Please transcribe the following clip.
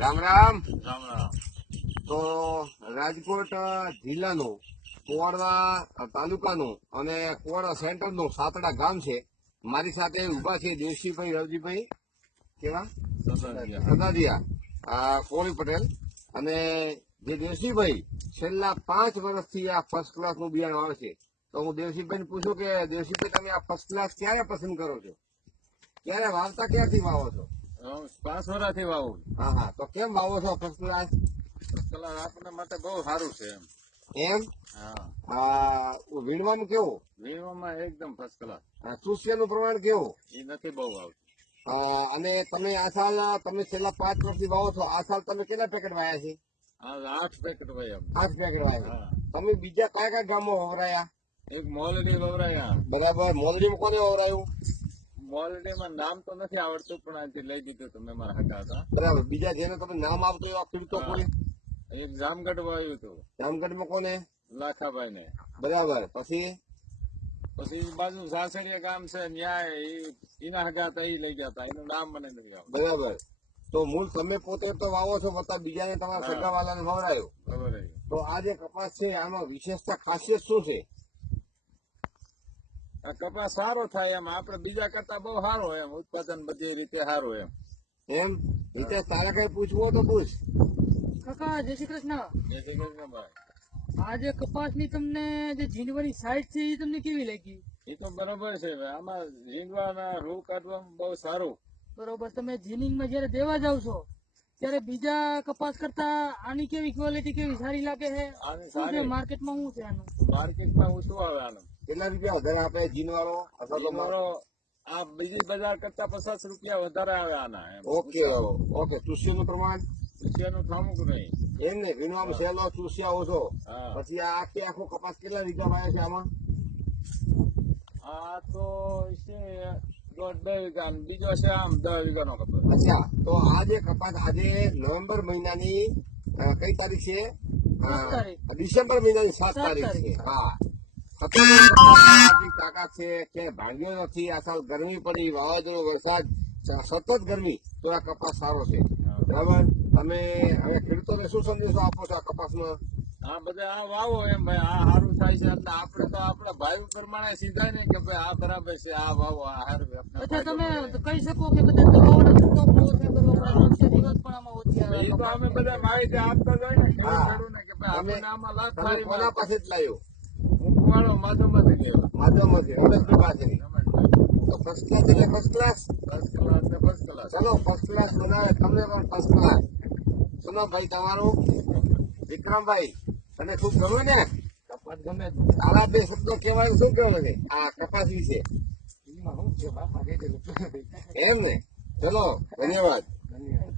રામ રામ. રામ રામ. તો રાજકોટ જિલ્લાનું કુવાડવા તાલુકાનું અને કુવાડવા સેન્ટરનું સાતડા ગામ છે. મારી સાથે ઉભા છે દેવસીભાઈ રવજીભાઈ કેવા સદાદિયા કોળી પટેલ. અને જે દેવસીભાઈ છેલ્લા 5 વર્ષથી આ ફર્સ્ટ ક્લાસ નું બિયારણ આવે છે. તો હું દેવસીભાઈને પૂછું કે દેવસીભાઈ તમે આ ફર્સ્ટ ક્લાસ ક્યારે પસંદ કરો છો, ક્યારે વાવતા ક્યારથી વાવો છો? 5 વર્ષથી વાવું. હા હા, તો કેમ વાવો છો ફર્સ્ટ ક્લાસ? કલર આપણા માટે બહુ સારું છે એમ. એમ? હા, વીણવાનું કેવું? વીણવામાં એકદમ ફર્સ્ટ ક્લાસ. ચૂસ્યાનું પ્રમાણ કેવું? એ નથી બહુ આવતું. અને તમે આ સાલ તમે છેલ્લા 5 વર્ષથી વાવો છો, આ સાલ તમે કેટલા પેકેટ વાયા છે? 8 પેકેટ ભાઈ એમ. 8 પેકેટ વાયા. હા. તમે બીજા કયા કયા ગામમાં વવરાયા? એક મોલડી વવરાયા. બરાબર. મોલડીમાં કોને વવરાયું? મોલડીમાં નામ તો નથી આવડતું પણ અહીંથી લઈ દીધું તમે મારા હતા હતા. બરાબર. બીજા જેને તમે નામ આપતો એવા ખેડૂતો કોઈ? એક જામગઢ વાવ્યું હતું. જામગઢમાં કોને? લાખાભાઈ ને. બરાબર. પછી બાજુ સાસરિયા ગામ છે ન્યાય એના હગા હતા, એ લઈ ગયા હતા. એનું નામ મને નથી આવડતું. બરાબર. તો મૂળ તમે પોતે તો વાવો છો, છતાં બીજાને તમારા સગાવાલાને વવરાયું. બરાબર. તો આ જે કપાસ છે આમાં વિશેષતા ખાસિયત શું છે? આ કપાસ સારો થાય એમ, આપડે બીજા કરતા બહુ સારો એમ, ઉત્પાદન બધી રીતે સારું એમ. એમ રીતે તારે કઈ પૂછવું હોય તો પૂછ. કાકા જય શ્રી કૃષ્ણ. જય શ્રી કૃષ્ણ ભાઈ. આ જે કપાસની તમને જે ઝીંડવાની સાઈઝ છે એ તમને કેવી લાગી? એ તો બરોબર છે ભાઈ. આમાં ઝીંડવાના રૂ કાઢવામાં બહુ સારું. બરોબર. તમે જીનિંગમાં જયારે દેવા જાવ છો ત્યારે બીજા કપાસ કરતા આની કેવી ક્વોલિટી કેવી સારી લાગે છે? આની શું છે સારી. માર્કેટમાં શું છે આનું? માર્કેટમાં ઊંચું આવે આનું. કેટલા રૂપિયા વધારે આપે જીનવાળો અથવા તો મારો આ બીજી બજાર કરતા 50 રૂપિયા વધારે આવે આના એમ. Okay okay. ચૂસ્યાનું પ્રમાણ રૂપિયાનું થામુક નહીં. એમ ને, વીણવામાં સહેલો, ચૂસ્યા ઓછો. હા. પછી આ આખો કપાસ કેટલા વીઘા વાયો છે આમાં? આ તો છે 1.5 વીઘા, બીજો છે આમ 10 વીઘાનો કપાસ. અચ્છા, તો આ જે કપાસ આજે નવેમ્બર મહિનાની કઈ તારીખ છે? 7 તારીખ. ડિસેમ્બર મહિનાની 7 7 તારીખ છે. તારીખ. હા. તાકાત છે કે ભાગ્યો નથી. આ સાલ ગરમી પડી, વાવાઝોડું, વરસાદ, સતત ગરમી, તો આ કપાસ સારો છે. બરાબર. તમે હવે ખેડૂતોને શું સંદેશો આપો છો આ કપાસમાં? આ બધા આ વાવો એમ ભાઈ, આ સારું થાય છે. એટલે આપડે તો આપડા ભાઈ પ્રમાણે સીધાય નહીં કે ભાઈ આ બરાબર છે, આ વાવો, આ સારું. અચ્છા, તમે કહી શકો કે બધા દવાઓનો છંટકાવ બહુ ઓછો કરવો પડે, ઔષધિ દિવસ પણ આમાં ઓછી આવે. એ તો અમે બધા માહિતી આપતા જાય ને ખેડૂતોને કે ભાઈ તમે આપણને આમાં લાભ તમે થાય. કોના પાસે જ લાવ્યો? હું કુવાડો માધવમાંથી ગયો. માધવમાંથી, રમેશભાઈ પાસેથી. તો ફર્સ્ટ ક્લાસ એટલે ફર્સ્ટ ક્લાસ. ફર્સ્ટ ક્લાસ ને ફર્સ્ટ ક્લાસ. ચલો ફર્સ્ટ ક્લાસ બનાવે, તમને પણ ફર્સ્ટ ક્લાસ. ચલો ભાઈ, તમારું વિક્રમભાઈ, તને ખૂબ ગમે ને? કપાસ ગમે છે. તારા 2 શબ્દો કહેવાનું શું કહેવું છે આ કપાસ વિશે? એમાં શું છે બાપા, કઈ દીધું. એમ ને? ચલો, ધન્યવાદ. ધન્યવાદ.